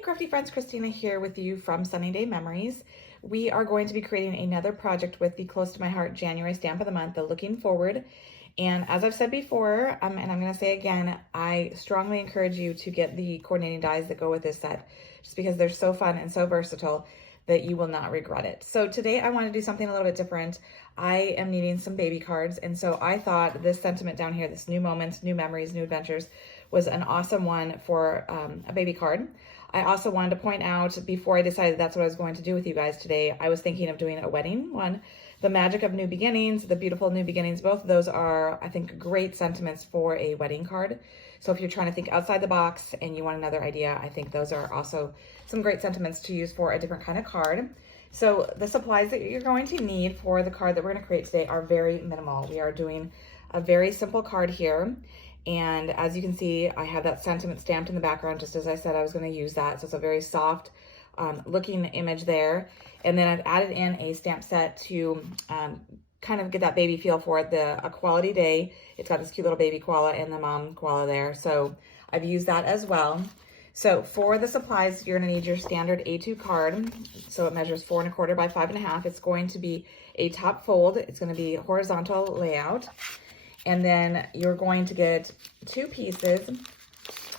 Hey crafty friends, Christina here with you from SunnyDay Memories. We are going to be creating another project with the close to my heart January stamp of the month, the Looking Forward. And as I've said before, and I'm going to say again, I strongly encourage you to get the coordinating dies that go with this set, just because they're so fun and so versatile that you will not regret it. So today I want to do something a little bit different. I am needing some baby cards, and so I thought this sentiment down here, this new moments, new memories, new adventures, was an awesome one for a baby card. I also wanted to point out, before I decided that's what I was going to do with you guys today, I was thinking of doing a wedding one. The magic of new beginnings, the beautiful new beginnings, both of those are, I think, great sentiments for a wedding card. So if you're trying to think outside the box and you want another idea, I think those are also some great sentiments to use for a different kind of card. So the supplies that you're going to need for the card that we're going to create today are very minimal. We are doing a very simple card here. And as you can see, I have that sentiment stamped in the background, just as I said I was going to use that. So it's a very soft looking image there. And then I've added in a stamp set to kind of get that baby feel for it, a Koala-ty. It's got this cute little baby koala and the mom koala there. So I've used that as well. So for the supplies, you're going to need your standard A2 card. So it measures 4 1/4 by 5 1/2. It's going to be a top fold. It's going to be horizontal layout. And then you're going to get 2 pieces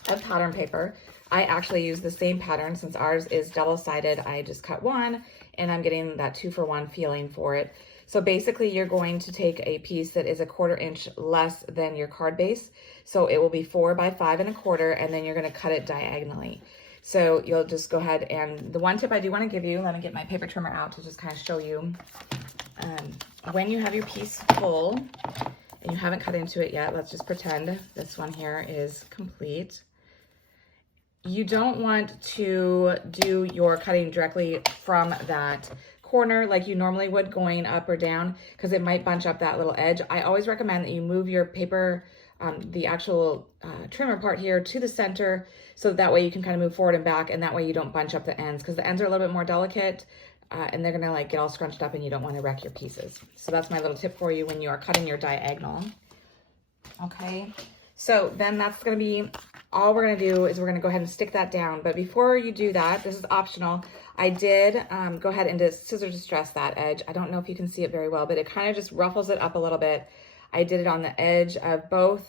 of pattern paper. I actually use the same pattern since ours is double-sided. I just cut one and I'm getting that 2-for-1 feeling for it. So basically you're going to take a piece that is 1/4 inch less than your card base. So it will be 4 by 5 1/4, and then you're going to cut it diagonally. So you'll just go ahead, and the one tip I do want to give you, let me get my paper trimmer out to just kind of show you. When you have your piece full, and you haven't cut into it yet, let's just pretend this one here is complete. You don't want to do your cutting directly from that corner like you normally would going up or down, because it might bunch up that little edge. I always recommend that you move your paper, the actual trimmer part here, to the center, so that way you can kind of move forward and back, and that way you don't bunch up the ends, because the ends are a little bit more delicate. And they're gonna like get all scrunched up and you don't wanna wreck your pieces. So that's my little tip for you when you are cutting your diagonal. Okay, so then that's gonna be, all we're gonna do is we're gonna go ahead and stick that down. But before you do that, this is optional. I did go ahead and just scissor distress that edge. I don't know if you can see it very well, but it kind of just ruffles it up a little bit. I did it on the edge of both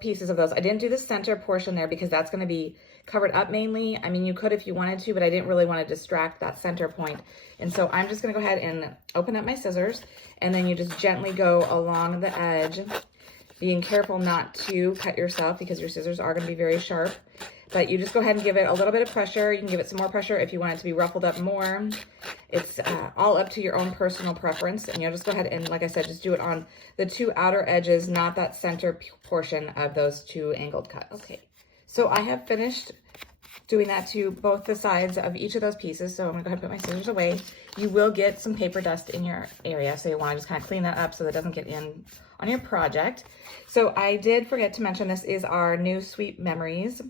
pieces of those. I didn't do the center portion there because that's gonna be covered up mainly. I mean, you could if you wanted to, but I didn't really want to distract that center point. And so I'm just going to go ahead and open up my scissors, and then you just gently go along the edge, being careful not to cut yourself because your scissors are going to be very sharp. But you just go ahead and give it a little bit of pressure. You can give it some more pressure if you want it to be ruffled up more. It's all up to your own personal preference. And you'll just go ahead and, like I said, just do it on the 2 outer edges, not that center portion of those 2 angled cuts. Okay. So I have finished doing that to both the sides of each of those pieces. So I'm gonna go ahead and put my scissors away. You will get some paper dust in your area, so you wanna just kind of clean that up so that it doesn't get in on your project. So I did forget to mention this is our new Sweet Memories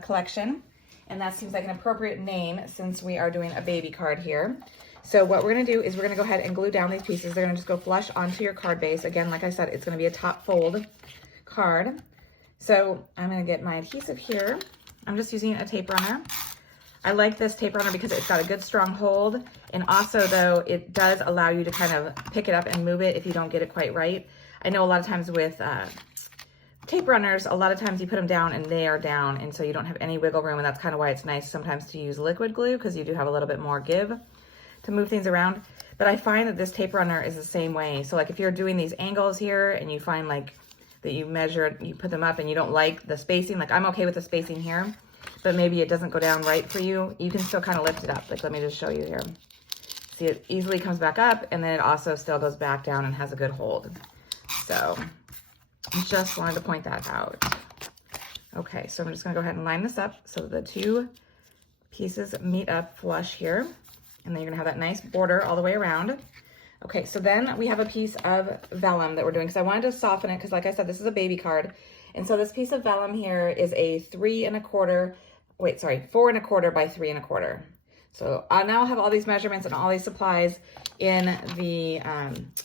collection, and that seems like an appropriate name since we are doing a baby card here. So what we're gonna do is we're gonna go ahead and glue down these pieces. They're gonna just go flush onto your card base. Again, like I said, it's gonna be a top fold card. So I'm gonna get my adhesive here. I'm just using a tape runner. I like this tape runner because it's got a good strong hold, and also though it does allow you to kind of pick it up and move it if you don't get it quite right. I know a lot of times with tape runners, a lot of times you put them down and they are down, and so you don't have any wiggle room, and that's kind of why it's nice sometimes to use liquid glue, because you do have a little bit more give to move things around. But I find that this tape runner is the same way. So like if you're doing these angles here and you find like that you measured, you put them up and you don't like the spacing, like I'm okay with the spacing here, but maybe it doesn't go down right for you, you can still kind of lift it up. Like let me just show you here. See, it easily comes back up, and then it also still goes back down and has a good hold. So just wanted to point that out. Okay, so I'm just gonna go ahead and line this up so that the 2 pieces meet up flush here, and then you're gonna have that nice border all the way around. Okay, so then we have a piece of vellum that we're doing, because I wanted to soften it, because like I said, this is a baby card. And so this piece of vellum here is a 4 1/4 by 3 1/4. So now I'll have all these measurements and all these supplies in the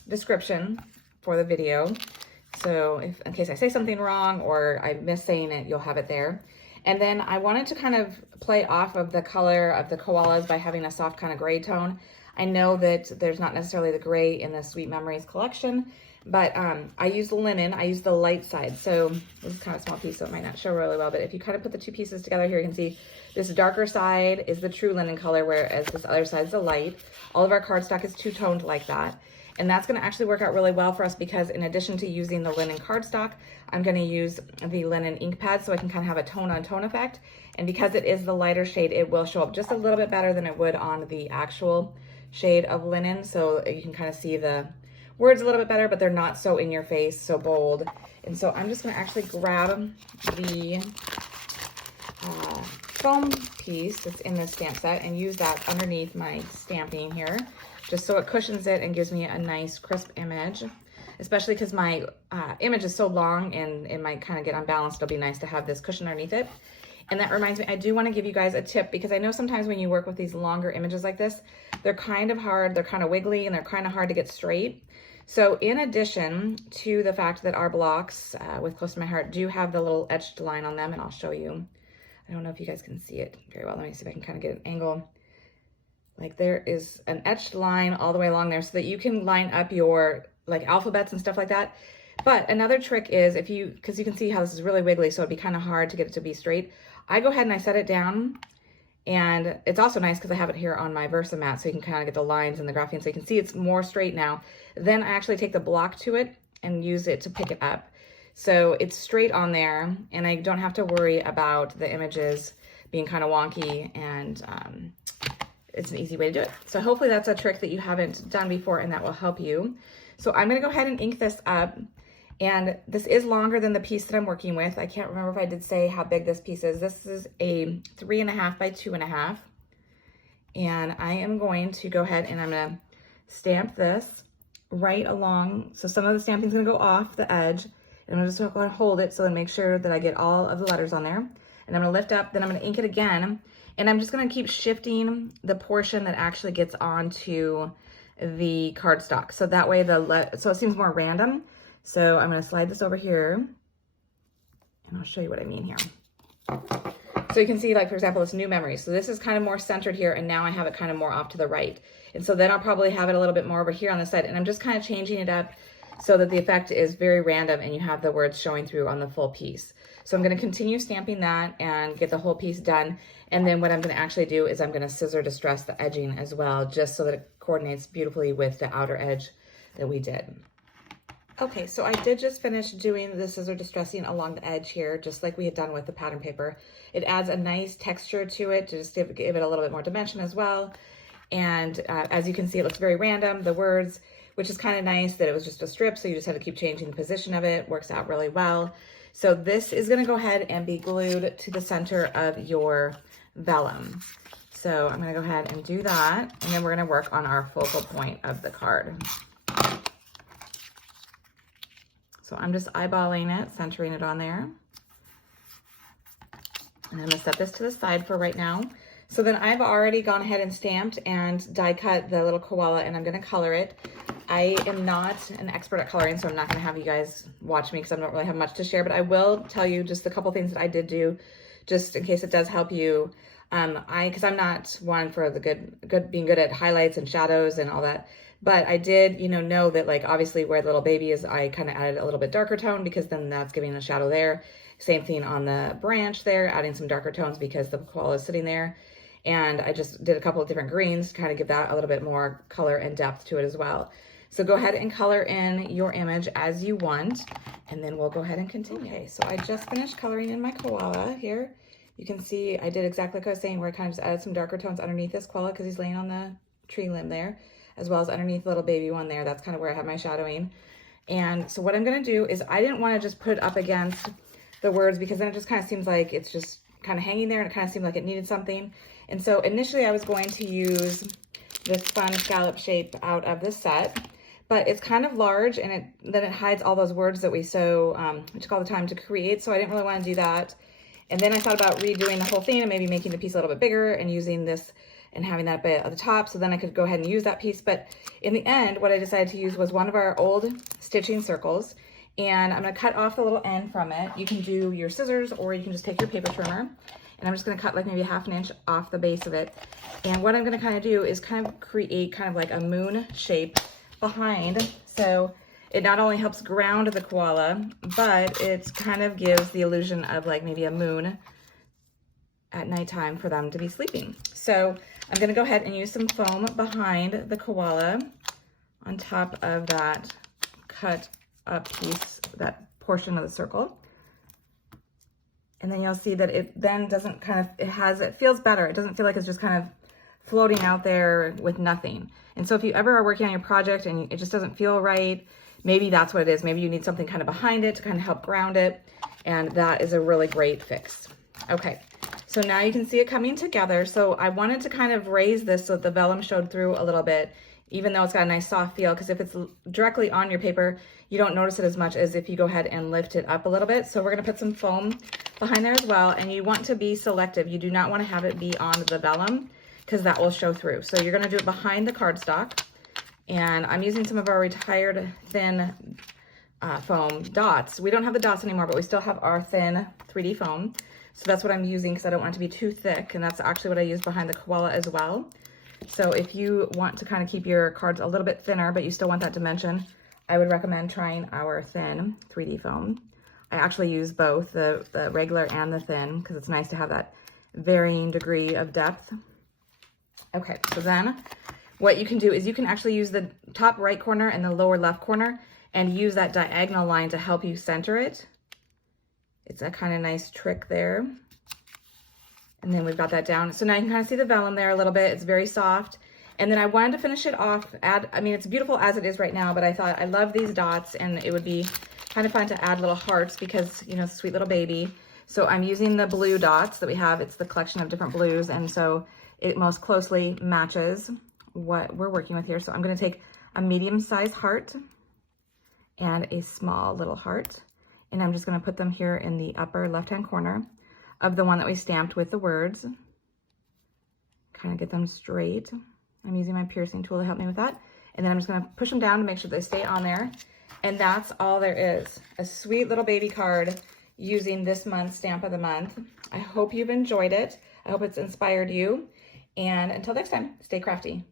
description for the video. So if in case I say something wrong or I miss saying it, you'll have it there. And then I wanted to kind of play off of the color of the koalas by having a soft kind of gray tone. I know that there's not necessarily the gray in the Sweet Memories collection, but I used linen. I used the light side. So this is kind of a small piece, so it might not show really well, but if you kind of put the two pieces together here, you can see this darker side is the true linen color, whereas this other side is the light. All of our cardstock is two-toned like that. And that's going to actually work out really well for us because in addition to using the linen cardstock, I'm going to use the linen ink pad so I can kind of have a tone-on-tone effect. And because it is the lighter shade, it will show up just a little bit better than it would on the actual shade of linen. So you can kind of see the words a little bit better, but they're not so in your face, so bold. And so I'm just going to actually grab the foam piece that's in this stamp set and use that underneath my stamping here, just so it cushions it and gives me a nice crisp image, especially because my image is so long and it might kind of get unbalanced. It'll be nice to have this cushion underneath it. And that reminds me, I do want to give you guys a tip because I know sometimes when you work with these longer images like this, they're kind of hard, they're kind of wiggly, and they're kind of hard to get straight. So in addition to the fact that our blocks with Close to My Heart do have the little etched line on them, and I'll show you. I don't know if you guys can see it very well. Let me see if I can kind of get an angle. Like there is an etched line all the way along there so that you can line up your like alphabets and stuff like that. But another trick is if you, because you can see how this is really wiggly, so it'd be kind of hard to get it to be straight. I go ahead and I set it down, and it's also nice because I have it here on my Versa mat so you can kind of get the lines and the graphene so you can see it's more straight now. Then I actually take the block to it and use it to pick it up. So it's straight on there and I don't have to worry about the images being kind of wonky, and it's an easy way to do it. So hopefully that's a trick that you haven't done before and that will help you. So I'm gonna go ahead and ink this up. And this is longer than the piece that I'm working with. I can't remember if I did say how big this piece is. This is a 3.5 by 2.5. And I am going to go ahead and I'm gonna stamp this right along. So some of the stamping is gonna go off the edge. And I'm just gonna hold it so and make sure that I get all of the letters on there. And I'm gonna lift up, then I'm gonna ink it again. And I'm just gonna keep shifting the portion that actually gets onto the cardstock. So that way so it seems more random. So I'm gonna slide this over here and I'll show you what I mean here. So you can see, like, for example, this new memory. So this is kind of more centered here, and now I have it kind of more off to the right. And so then I'll probably have it a little bit more over here on the side, and I'm just kind of changing it up so that the effect is very random and you have the words showing through on the full piece. So I'm gonna continue stamping that and get the whole piece done. And then what I'm gonna actually do is I'm gonna scissor distress the edging as well, just so that it coordinates beautifully with the outer edge that we did. Okay, so I did just finish doing the scissor distressing along the edge here, just like we had done with the pattern paper. It adds a nice texture to it to just give it a little bit more dimension as well. And as you can see, it looks very random, the words, which is kind of nice that it was just a strip, so you just have to keep changing the position of it. Works out really well. So this is gonna go ahead and be glued to the center of your vellum. So I'm gonna go ahead and do that, and then we're gonna work on our focal point of the card. So I'm just eyeballing it, centering it on there. And I'm gonna set this to the side for right now. So then I've already gone ahead and stamped and die cut the little koala, and I'm gonna color it. I am not an expert at coloring, so I'm not gonna have you guys watch me because I don't really have much to share, but I will tell you just a couple things that I did do, just in case it does help you. Because I'm not one for the being good at highlights and shadows and all that. But I did, know that, like, obviously where the little baby is, I kind of added a little bit darker tone because then that's giving a shadow there. Same thing on the branch there, adding some darker tones because the koala is sitting there. And I just did a couple of different greens to kind of give that a little bit more color and depth to it as well. So go ahead and color in your image as you want, and then we'll go ahead and continue. Okay, so I just finished coloring in my koala here. You can see I did exactly like I was saying, where I kind of just added some darker tones underneath this koala because he's laying on the tree limb there, as well as underneath the little baby one there. That's kind of where I have my shadowing. And so what I'm gonna do is I didn't wanna just put it up against the words because then it just kind of seems like it's just kind of hanging there, and it kind of seemed like it needed something. And so initially I was going to use this fun scallop shape out of this set, but it's kind of large, and then it hides all those words that we took all the time to create, so I didn't really want to do that. And then I thought about redoing the whole thing and maybe making the piece a little bit bigger and using this and having that bit at the top, so then I could go ahead and use that piece. But in the end, what I decided to use was one of our old stitching circles, And I'm gonna cut off the little end from it. You can do your scissors or you can just take your paper trimmer. And I'm just gonna cut like maybe 1/2 inch off the base of it. And what I'm gonna kind of do is kind of create kind of like a moon shape behind. So it not only helps ground the koala, but it kind of gives the illusion of like maybe a moon at nighttime for them to be sleeping. So I'm gonna go ahead and use some foam behind the koala on top of that cut up piece, that portion of the circle. And then you'll see that it then doesn't kind of, it feels better. It doesn't feel like it's just kind of floating out there with nothing. And so if you ever are working on your project and it just doesn't feel right, maybe that's what it is. Maybe you need something kind of behind it to kind of help ground it. And that is a really great fix. Okay, so now you can see it coming together. So I wanted to kind of raise this so that the vellum showed through a little bit, even though it's got a nice soft feel, because if it's directly on your paper, you don't notice it as much as if you go ahead and lift it up a little bit. So we're gonna put some foam behind there as well. And you want to be selective. You do not want to have it be on the vellum because that will show through. So you're gonna do it behind the cardstock. And I'm using some of our retired thin foam dots. We don't have the dots anymore, but we still have our thin 3D foam. So that's what I'm using because I don't want it to be too thick. And that's actually what I use behind the koala as well. So if you want to kind of keep your cards a little bit thinner, but you still want that dimension, I would recommend trying our thin 3D foam. I actually use both the regular and the thin because it's nice to have that varying degree of depth. Okay, so then what you can do is you can actually use the top right corner and the lower left corner and use that diagonal line to help you center it. It's a kind of nice trick there. And then we've got that down. So now you can kind of see the vellum there a little bit. It's very soft. And then I wanted to finish it off, I mean, it's beautiful as it is right now, but I thought I love these dots and it would be kind of fun to add little hearts because, you know, sweet little baby. So I'm using the blue dots that we have. It's the collection of different blues. And so it most closely matches what we're working with here. So I'm going to take a medium-sized heart and a small little heart. And I'm just going to put them here in the upper left-hand corner of the one that we stamped with the words. Kind of get them straight. I'm using my piercing tool to help me with that. And then I'm just gonna push them down to make sure they stay on there. And that's all there is. A sweet little baby card using this month's Stamp of the Month. I hope you've enjoyed it. I hope it's inspired you. And until next time, stay crafty.